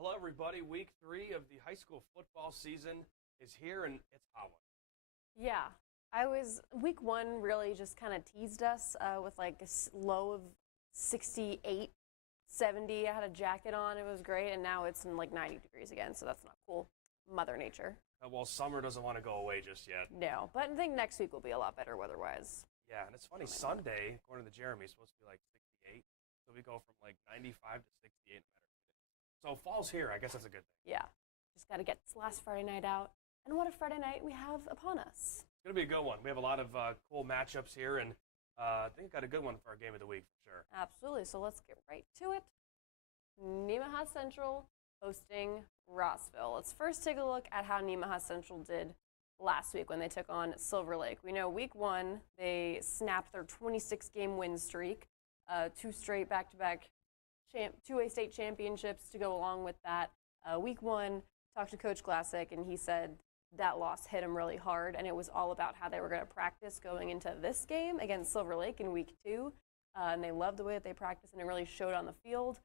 Hello, everybody. Week 3 of the high school football season is here, and it's a hot one. Yeah, week 1 really just kind of teased us with like a low of 68, 70. I had a jacket on, it was great, and now it's in like 90 degrees again, so that's not cool. Mother Nature. Well, summer doesn't want to go away just yet. No, but I think next week will be a lot better weather-wise. Yeah, and it's funny, Sunday, according to Jeremy, is supposed to be like 68, so we go from like 95 to 68 in a matter of minutes. So fall's here. I guess that's a good thing. Yeah, just got to get this last Friday night out. And what a Friday night we have upon us. It's going to be a good one. We have a lot of cool matchups here, and I think we got a good one for our game of the week for sure. Absolutely. So let's get right to it. Nemaha Central hosting Rossville. Let's first take a look at how Nemaha Central did last week when they took on Silver Lake. We know week 1, they snapped their 26-game win streak, 2 straight back-to-back 2A state championships to go along with that. Week 1, talked to Coach Glassick, and he said that loss hit him really hard, and it was all about how they were going to practice going into this game against Silver Lake in week 2. And they loved the way that they practiced, and it really showed on the field.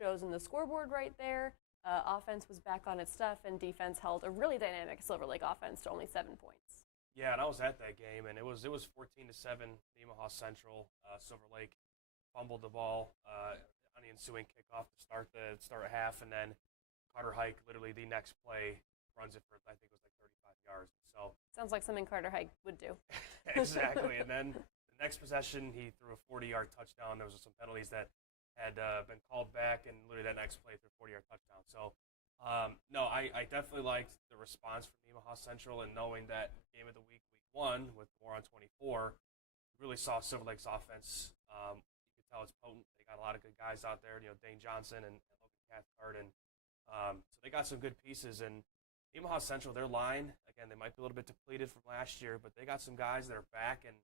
Shows in the scoreboard right there. Offense was back on its stuff, and defense held a really dynamic Silver Lake offense to only 7 points. Yeah, and I was at that game, and it was 14-7 Nemaha Central. Silver Lake fumbled the ball on the ensuing kickoff to start a half, and then Carter Hike, literally the next play, runs it for, I think it was like 35 yards. So sounds like something Carter Hike would do. Exactly. And then the next possession, he threw a 40-yard touchdown. There was some penalties that had been called back, and literally that next play threw a 40-yard touchdown. So, no, I definitely liked the response from Nemaha Central, and knowing that game of the week 1 with 4 on 24, really saw Silver Lake's offense. You could tell it's potent. They got a lot of good guys out there, Dane Johnson and Logan Cathcart, and so they got some good pieces. And Nemaha Central, their line, again, they might be a little bit depleted from last year, but they got some guys that are back, and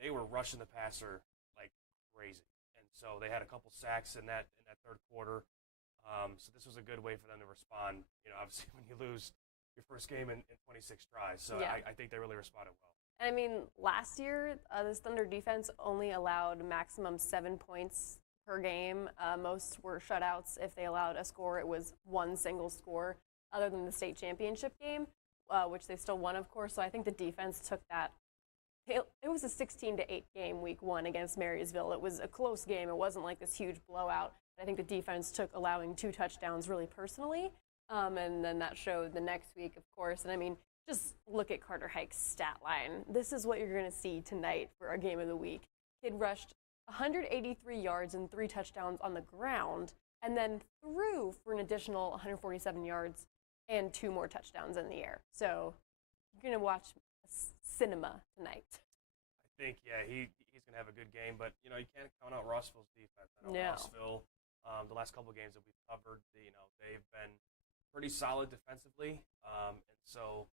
they were rushing the passer like crazy. And so they had a couple sacks in that third quarter. So this was a good way for them to respond, obviously when you lose your first game in 26 tries. So yeah. I think they really responded well. And I mean, last year, this Thunder defense only allowed maximum 7 points per game. Most were shutouts. If they allowed a score, it was one single score, other than the state championship game, which they still won, of course. So I think the defense took that. It was a 16-8 game week 1 against Marysville. It was a close game. It wasn't like this huge blowout. I think the defense took allowing 2 touchdowns really personally, and then that showed the next week, of course. And I mean, just look at Carter Hike's stat line. This is what you're going to see tonight for our game of the week. Kid rushed 183 yards and 3 touchdowns on the ground, and then threw for an additional 147 yards and 2 more touchdowns in the air. So you're going to watch cinema tonight. I think, yeah, he's going to have a good game, but, you can't count out Rossville's defense. I know Rossville, the last couple of games that we've covered, they've been pretty solid defensively, and so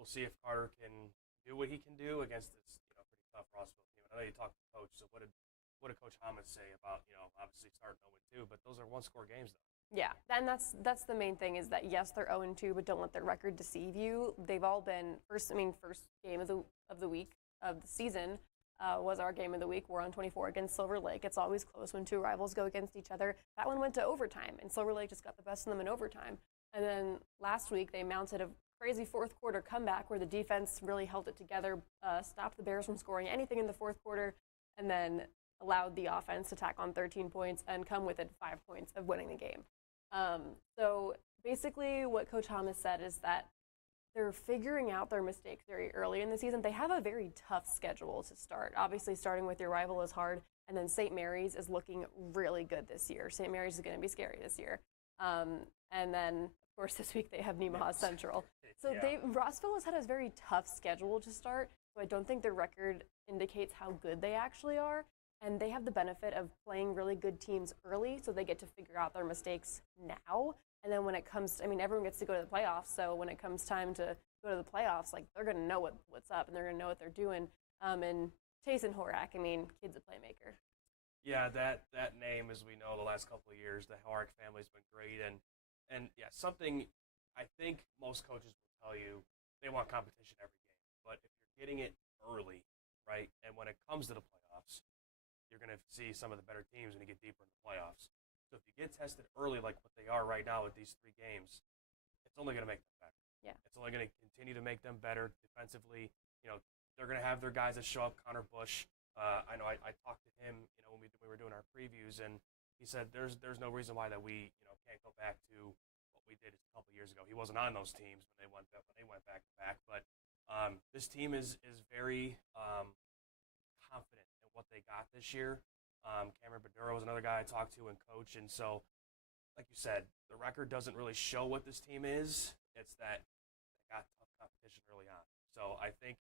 we'll see if Carter can do what he can do against this, pretty tough Rossville team. I know you talked to Coach, so what did Coach Hamas say about, obviously starting 0-2, but those are one-score games, though. Yeah, and that's the main thing is that, yes, they're 0-2, but don't let their record deceive you. They've all been, first game of the week of the season was our game of the week. We're on 24 against Silver Lake. It's always close when 2 rivals go against each other. That one went to overtime, and Silver Lake just got the best of them in overtime. And then last week they mounted a crazy fourth quarter comeback where the defense really held it together, stopped the Bears from scoring anything in the fourth quarter, and then allowed the offense to tack on 13 points and come within 5 points of winning the game. So basically what Coach Hamas said is that they're figuring out their mistakes very early in the season. They have a very tough schedule to start. Obviously, starting with your rival is hard, and then St. Mary's is looking really good this year. St. Mary's is going to be scary this year. And then, of course, this week they have Nemaha Central. So yeah. Rossville has had a very tough schedule to start, so I don't think their record indicates how good they actually are. And they have the benefit of playing really good teams early, so they get to figure out their mistakes now. And then when it comes to, everyone gets to go to the playoffs, so when it comes time to go to the playoffs, like, they're going to know what's up, and they're going to know what they're doing. And Tayson Horak, kid's a playmaker. Yeah, that name, as we know, the last couple of years, the Horak family's been great. And yeah, something I think most coaches will tell you, they want competition every game. But if you're getting it early, right, and when it comes to the playoffs, you're going to see some of the better teams when you get deeper in the playoffs. So if you get tested early like what they are right now with these 3 games, it's only going to make them better. Yeah. It's only going to continue to make them better defensively. They're going to have their guys that show up. Connor Bush, I know I talked to him, when we were doing our previews, and he said there's no reason why that we can't go back to what we did a couple years ago. He wasn't on those teams when they went back to back, but this team is very confident in what they got this year. Cameron Badura was another guy I talked to and coach, and so like you said, the record doesn't really show what this team is. It's that they got tough competition early on. So I think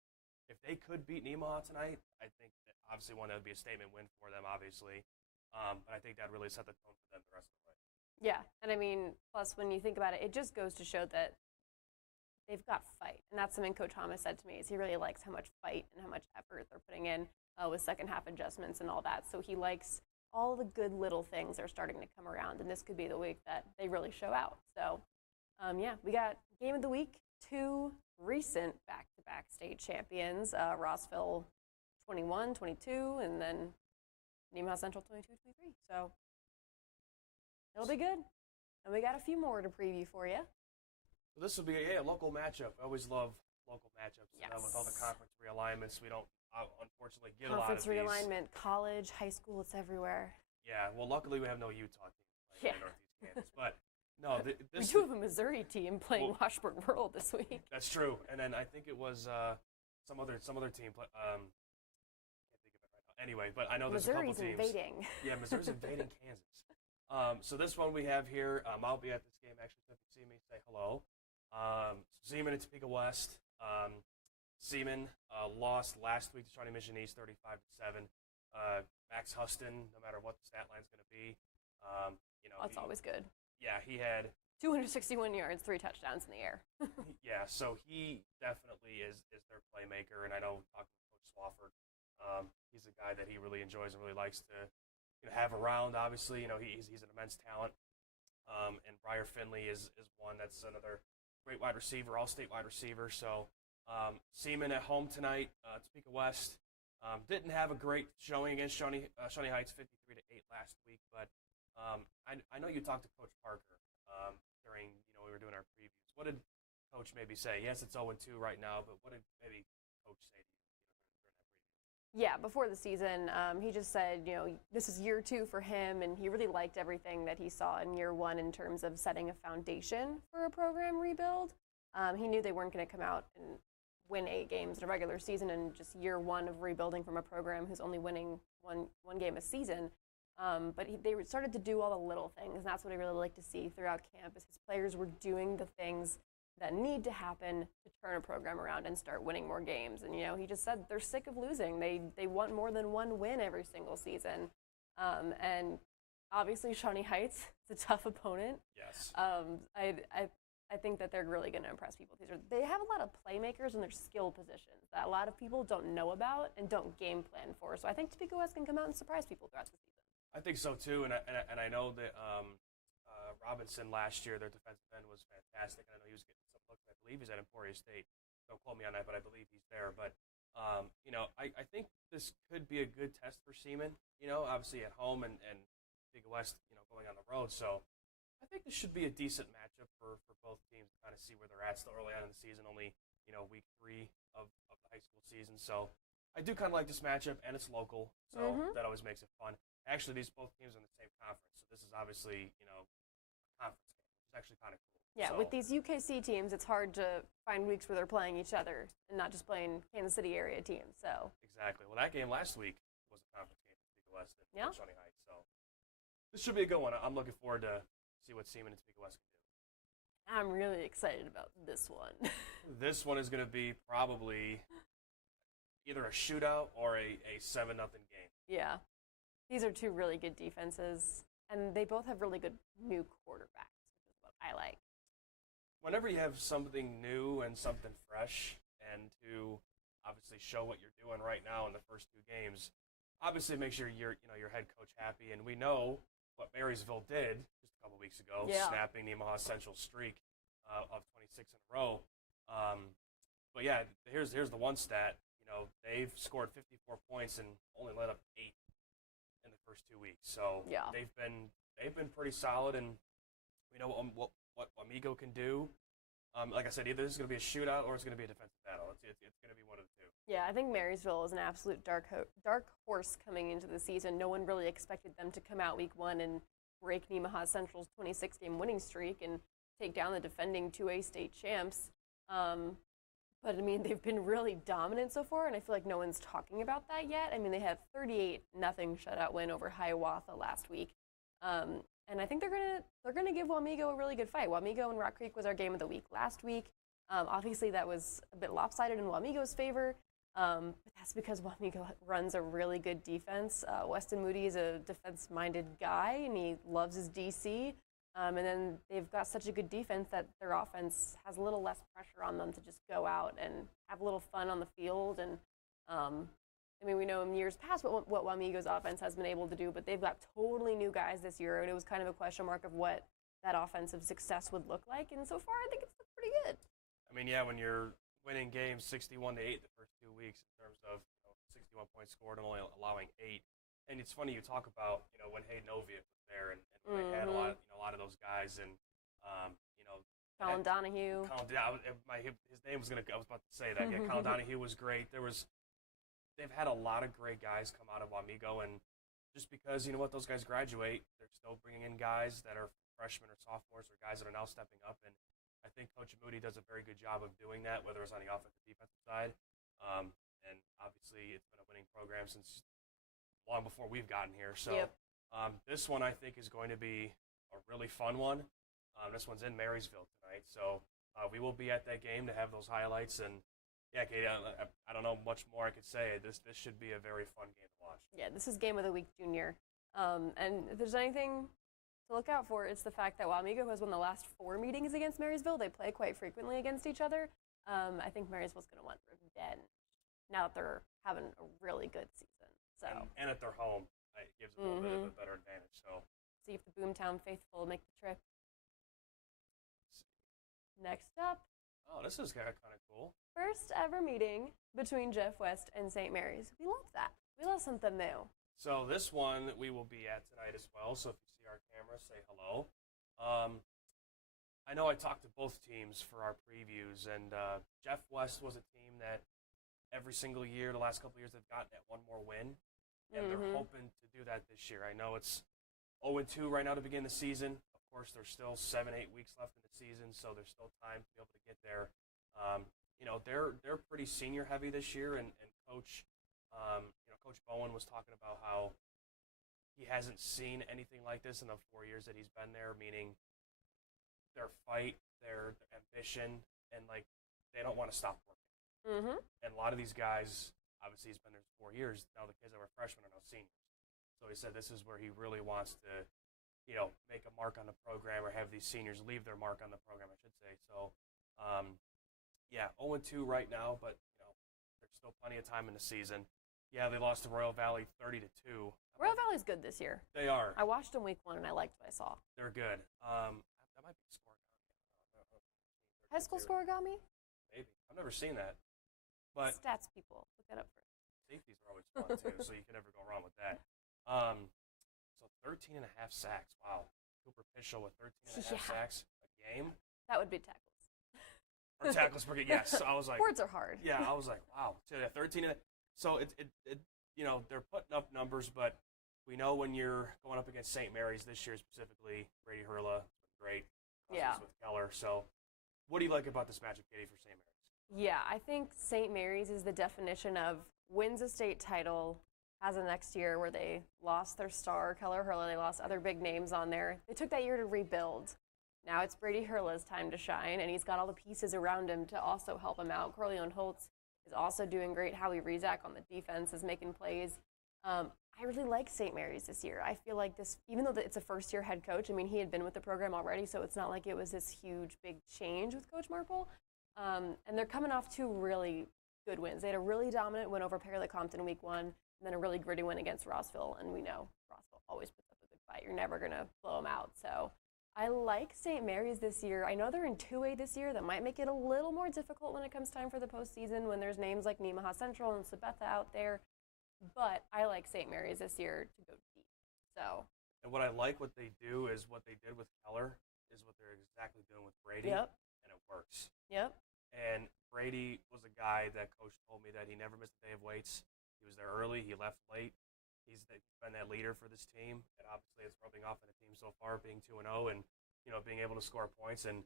if they could beat Nemaha tonight, I think that obviously that would be a statement win for them, obviously. But I think that really set the tone for them the rest of the way. Yeah, and I mean, plus when you think about it, it just goes to show that they've got fight. And that's something Coach Thomas said to me, is he really likes how much fight and how much effort they're putting in with second half adjustments and all that. So he likes all the good little things are starting to come around, and this could be the week that they really show out. So, yeah, we got Game of the Week, 2 recent back-to-back state champions, Rossville 21, 22, and then Nemaha Central 22, 23. So it'll be good. And we got a few more to preview for you. So this will be a local matchup. I always love local matchups. Yes. With all the conference realignments, we don't unfortunately get a lot of Conference these. realignment, college, high school, it's everywhere. Yeah, well, luckily we have no Utah team playing in Northeast Kansas. But no, We this do have a Missouri team playing Washburn World this week. that's true. And then I think it was some other team. Can't think of it right now. Anyway, but I know there's a couple Missouri's teams. invading. Yeah, Missouri's invading Kansas. So this one we have here, I'll be at this game actually. So if you see me, say hello. Seaman and Topeka West. Seaman lost last week to Shawnee Mission East 35-7. Max Huston, no matter what the stat line's going to be, That's always good. Yeah, he had 261 yards, 3 touchdowns in the air. yeah, so he definitely is their playmaker, and I know talking to Coach Swafford, he's a guy that he really enjoys and really likes to have around. Obviously, he's an immense talent, and Briar Finley is one that's another great wide receiver, all-state wide receiver. So Seaman at home tonight, Topeka West. Didn't have a great showing against Shawnee Heights, 53-8 last week, but I know you talked to Coach Parker during we were doing our previews. What did Coach maybe say? Yes, it's 0-2 right now, but what did maybe Coach say to you during that preview? Yeah, before the season, he just said, this is year 2 for him, and he really liked everything that he saw in year 1 in terms of setting a foundation for a program rebuild. He knew they weren't going to come out and win 8 games in a regular season in just year 1 of rebuilding from a program who's only winning one game a season. But they started to do all the little things, and that's what I really like to see throughout campus. His players were doing the things that need to happen to turn a program around and start winning more games. And, he just said they're sick of losing. They want more than one win every single season. And obviously Shawnee Heights is a tough opponent. Yes. I think that they're really going to impress people. They have a lot of playmakers in their skill positions that a lot of people don't know about and don't game plan for. So I think Topeka West can come out and surprise people throughout the season. I think so too, and I know that Robinson last year, their defensive end was fantastic, and I know he was getting some looks. I believe he's at Emporia State. Don't quote me on that, but I believe he's there. But I think this could be a good test for Seaman. Obviously at home and Topeka West, going on the road. So I think this should be a decent matchup for both teams to kind of see where they're at still early on in the season. Only week 3 of the high school season. So I do kind of like this matchup, and it's local, so that always makes it fun. Actually, both teams are in the same conference, so this is obviously, a conference game, which is actually kind of cool. Yeah, with these UKC teams, it's hard to find weeks where they're playing each other and not just playing Kansas City area teams. So exactly. Well, that game last week was a conference game for Topeka West and Shawnee Heights, so this should be a good one. I'm looking forward to see what Seaman and Topeka West can do. I'm really excited about this one. This one is going to be probably either a shootout or a 7-0 game. Yeah. These are 2 really good defenses, and they both have really good new quarterbacks, which is what I like. Whenever you have something new and something fresh, and to obviously show what you're doing right now in the first 2 games, obviously it makes your head coach happy. And we know what Marysville did just a couple weeks ago, snapping Nemaha Central's streak of 26 in a row. But yeah, here's the one stat. They've scored 54 points and only let up 8 in the first 2 weeks. So they've been they've been pretty solid, and we know what Wamigo can do. Like I said, either this is going to be a shootout or it's going to be a defensive battle. It's going to be one of the two. Yeah, I think Marysville is an absolute dark horse coming into the season. No one really expected them to come out week 1 and break Nemaha Central's 26-game winning streak and take down the defending 2A state champs. But, I mean, they've been really dominant so far, and I feel like no one's talking about that yet. I mean, they had 38-0 shutout win over Hiawatha last week. And I think they're gonna give Wamigo a really good fight. Wamigo and Rock Creek was our game of the week last week. Obviously, that was a bit lopsided in Wamigo's favor, but that's because Wamigo runs a really good defense. Weston Moody is a defense-minded guy, and he loves his DC. And then they've got such a good defense that their offense has a little less pressure on them to just go out and have a little fun on the field. And I mean, we know in years past what Wamigo's offense has been able to do, but they've got totally new guys this year, and it was kind of a question mark of what that offensive success would look like. And so far, I think it's looked pretty good. I mean, yeah, when you're winning games 61-8 the first 2 weeks in terms of 61 points scored and only allowing 8. And it's funny you talk about when Hayden Oviatt was there and they had a lot of those guys and Colin Donahue. His name was I was about to say that. Yeah, Colin Donahue was great. They've had a lot of great guys come out of Wamigo, and just because those guys graduate, they're still bringing in guys that are freshmen or sophomores or guys that are now stepping up. And I think Coach Moody does a very good job of doing that, whether it's on the offensive defensive side. And obviously, it's been a winning program since long before we've gotten here. So yep. This one I think is going to be a really fun one. This one's in Marysville tonight, so we will be at that game to have those highlights. And yeah, Katie, I don't know much more I could say. This should be a very fun game to watch. Yeah, this is Game of the Week Junior. And if there's anything to look out for, it's the fact that Wamigo has won the last 4 meetings against Marysville. They play quite frequently against each other. I think Marysville's going to want revenge now that they're having a really good season. So and at their home, it gives them a little bit of a better advantage. So see if the Boomtown faithful make the trip. Next up. Oh, this is kind of cool. First ever meeting between Jeff West and St. Mary's. We love that. We love something new. So this one we will be at tonight as well. So if you see our camera, say hello. I know I talked to both teams for our previews, and Jeff West was a team that every single year, the last couple of years, they've gotten that one more win, and they're hoping to do that this year. I know it's 0-2 right now to begin the season. Of course, there's still 7-8 weeks left in the season, so there's still time to be able to get there. They're pretty senior heavy this year, and Coach Bowen was talking about how he hasn't seen anything like this in the 4 years that he's been there, meaning their fight, their ambition, and they don't want to stop working. And a lot of these guys, obviously he's been there 4 years, now the kids that were freshmen are now seniors. So he said this is where he really wants to make a mark on the program, or have these seniors leave their mark on the program, I should say. So, 0-2 right now, but there's still plenty of time in the season. Yeah, they lost to Royal Valley 30-2. Royal Valley's good this year. They are. I watched them week 1 and I liked what I saw. They're good. That might be a score. High school scoregami? Maybe. I've never seen that. But stats people, look that up for. Safeties are always fun too, so you can never go wrong with that. So 13.5 sacks. Wow. Cooper Pischel with 13.5 sacks a game. That would be tackles. Or tackles per game. Yes. So I was like, words are hard. Yeah, I was like, wow. So 13. So it they're putting up numbers, but we know when you're going up against St. Mary's this year specifically, Brady Hurla, great. Yeah. With Keller. So what do you like about this matchup, Katie, for St. Mary's? Yeah, I think St. Mary's is the definition of wins a state title, has a next year where they lost their star, Keller Hurla. They lost other big names on there. They took that year to rebuild. Now it's Brady Hurla's time to shine, and he's got all the pieces around him to also help him out. Corleone Holtz is also doing great. Howie Rezak on the defense is making plays. I really like St. Mary's this year. I feel like this, even though it's a first-year head coach, I mean, he had been with the program already, so it's not like it was this huge, big change with Coach Marple. And they're coming off 2 really good wins. They had a really dominant win over Pearly Compton week 1, and then a really gritty win against Rossville. And we know Rossville always puts up a good fight. You're never going to blow them out. So I like St. Mary's this year. I know they're in 2A this year. That might make it a little more difficult when it comes time for the postseason, when there's names like Nemaha Central and Sabetha out there. But I like St. Mary's this year to go deep. So And what I like what they do is what they did with Keller is what they're exactly doing with Brady, Yep. and it works. Yep. And Brady was a guy that Coach told me that he never missed a day of weights. He was there early. He left late. He's been that leader for this team, and obviously it's rubbing off on the team so far, being 2-0 and being able to score points. And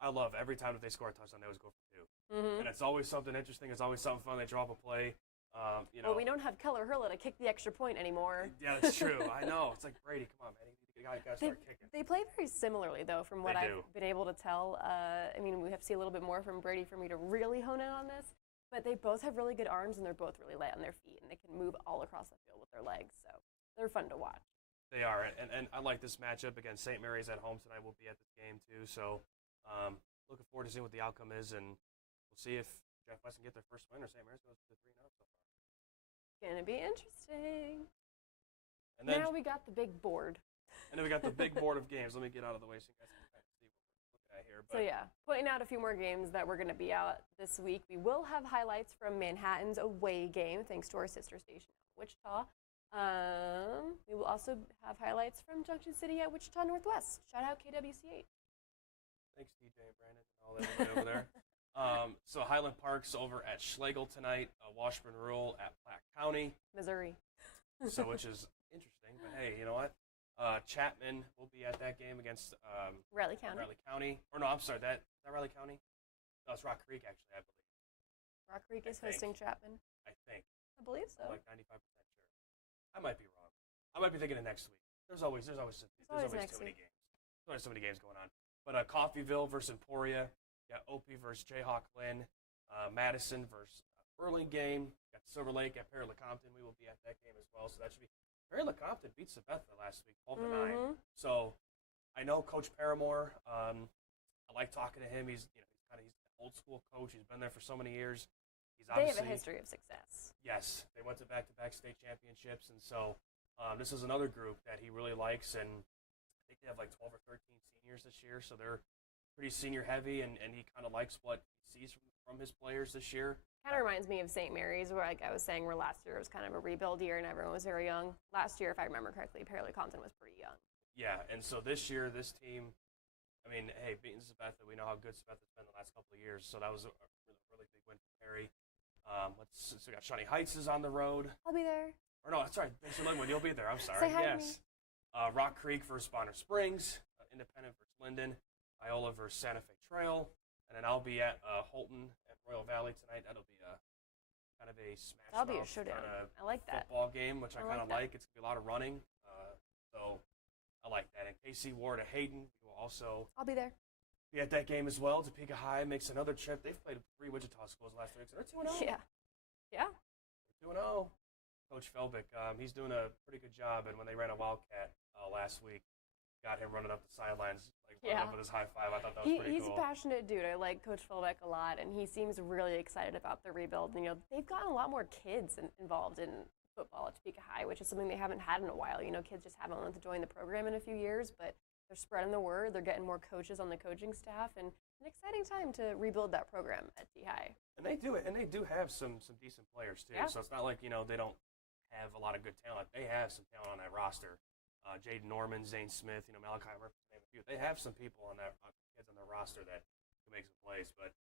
I love every time that they score a touchdown, they always go for 2. Mm-hmm. And it's always something interesting. It's always something fun. They draw up a play. Well, we don't have Keller Hurla to kick the extra point anymore. Yeah, that's true. I know. It's like Brady. Come on, man. You got to start kicking. They play very similarly, though, from what They I've do. been able to tell. I mean, we have to see a little bit more from Brady for me to really hone in on this. But they both have really good arms, and they're both really light on their feet, and they can move all across the field with their legs. So they're fun to watch. They are, and I like this matchup against St. Mary's at home tonight. We'll be at this game too, so looking forward to seeing what the outcome is, and we'll see if Jeff West can get their first win or St. Mary's goes to 3-0 so far. Gonna be interesting. And then, Now we got the big board. and then we got the big board of games. Let me get out of the way so you guys can kind of see what we're looking at here. So yeah, pointing out a few more games that we're going to be out this week. We will have highlights from Manhattan's away game, thanks to our sister station, Wichita. We will also have highlights from Junction City at Wichita Northwest. Shout out KWCH. Thanks, DJ and Brandon, and all that over there. So Highland Park's over at Schlegel tonight. Washburn Rural at Platte County. Missouri. So which is interesting, but hey, you know what? Chapman will be at that game against Riley County. Riley County. Or no, I'm sorry, is that Riley County? No, it's Rock Creek actually, I believe. Rock Creek is I think. hosting Chapman. I think. I believe so. I'm like 95% sure. I might be wrong. I might be thinking of next week. There's always too always next many week. games. There's always so many games going on. But Coffeyville versus Emporia. Got Opie versus Jayhawk Lynn. Madison versus Burlingame. Got Silver Lake at Perry LeCompton. We will be at that game as well. So that should be. Perry LeCompton beat Sabetha last week, 12-9. So I know Coach Paramore. I like talking to him. He's he's an old school coach. He's been there for so many years. He's They have obviously a history of success. Yes, they went to back-to-back state championships, and so this is another group that he really likes, and I think they have like 12 or 13 seniors this year, so they're pretty senior-heavy, and he kind of likes what he sees from his players this year. Kind of reminds me of St. Mary's, where like I was saying, where last year was kind of a rebuild year and everyone was very young. Last year, if I remember correctly, Perry LeCompton was pretty young. Yeah, and so this year, this team, I mean, hey, beating Sabetha, we know how good Sabetha's been the last couple of years, so that was a really big win for Perry. So we got Shawnee Heights is on the road. I'll be there. Or no, sorry, thanks for Linwood. You'll be there. I'm sorry. Say hi to Yes. Rock Creek versus Bonner Springs. Independent versus Linden. Iola versus Santa Fe Trail. And then I'll be at Holton at Royal Valley tonight. That'll be kind of a smash. That'll be a mouth showdown. kinda I like that. football game, which I I kind of like that. like. It's going to be a lot of running. So I like that. And KC Ward at Hayden. We will also I'll be there. be at that game as well. Topeka High makes another trip. They've played 3 Wichita schools last 3 weeks. They're 2-0. Yeah. Yeah. 2-0. Coach Felbick, he's doing a pretty good job. And when they ran a Wildcat last week, got him running up the sidelines, like running up with his high five. I thought that was pretty He's cool. a passionate dude. I like Coach Felbeck a lot, and he seems really excited about the rebuild. And, they've gotten a lot more kids involved in football at Topeka High, which is something they haven't had in a while. Kids just haven't wanted to join the program in a few years, but they're spreading the word. They're getting more coaches on the coaching staff, and an exciting time to rebuild that program at T High. And they do it, and they do have some decent players too. Yeah. So it's not like they don't have a lot of good talent. They have some talent on that roster. Jaden Norman, Zane Smith, Malachi Murphy, to name a few. They have some people on kids on their roster that can make some plays. But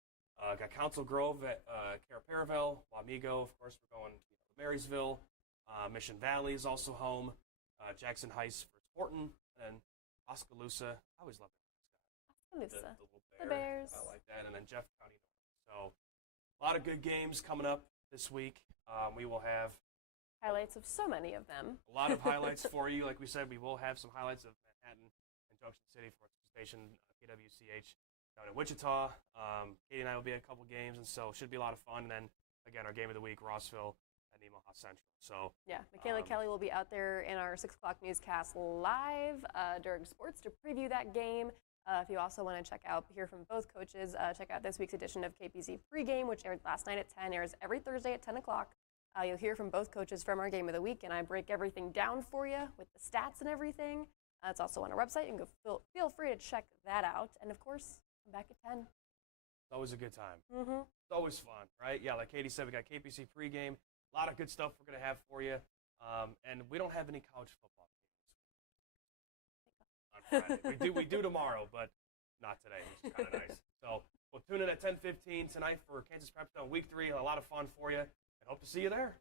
got Council Grove at Caraparavel, Wamego, of course. We're going to Marysville. Mission Valley is also home. Jackson Heights for Sporton, and then Oskaloosa. I always love that. The little The bear. Bears. I like that. And then Jeff County North. So a lot of good games coming up this week. We will have Highlights of so many of them. a lot of highlights for you. Like we said, we will have some highlights of Manhattan and Junction City for station KWCH down in Wichita. Katie and I will be at a couple games, and so it should be a lot of fun. And then, again, our game of the week, Rossville at Nemaha Central. So Yeah, Michaela Kelly will be out there in our 6 o'clock newscast live during sports to preview that game. If you also want to hear from both coaches, check out this week's edition of KPZ pregame, which aired last night at 10, airs every Thursday at 10 o'clock. You'll hear from both coaches from our game of the week, and I break everything down for you with the stats and everything. It's also on our website. You can feel free to check that out. And, of course, I'm back at 10. it's always a good time. Mm-hmm. It's always fun, right? Yeah, like Katie said, we got KPC pregame. A lot of good stuff we're going to have for you. And we don't have any college football. Friday. We do tomorrow, but not today, which is kind of nice. So we'll tune in at 10:15 tonight for Kansas Prep Stone Week 3. A lot of fun for you, and hope to see you there.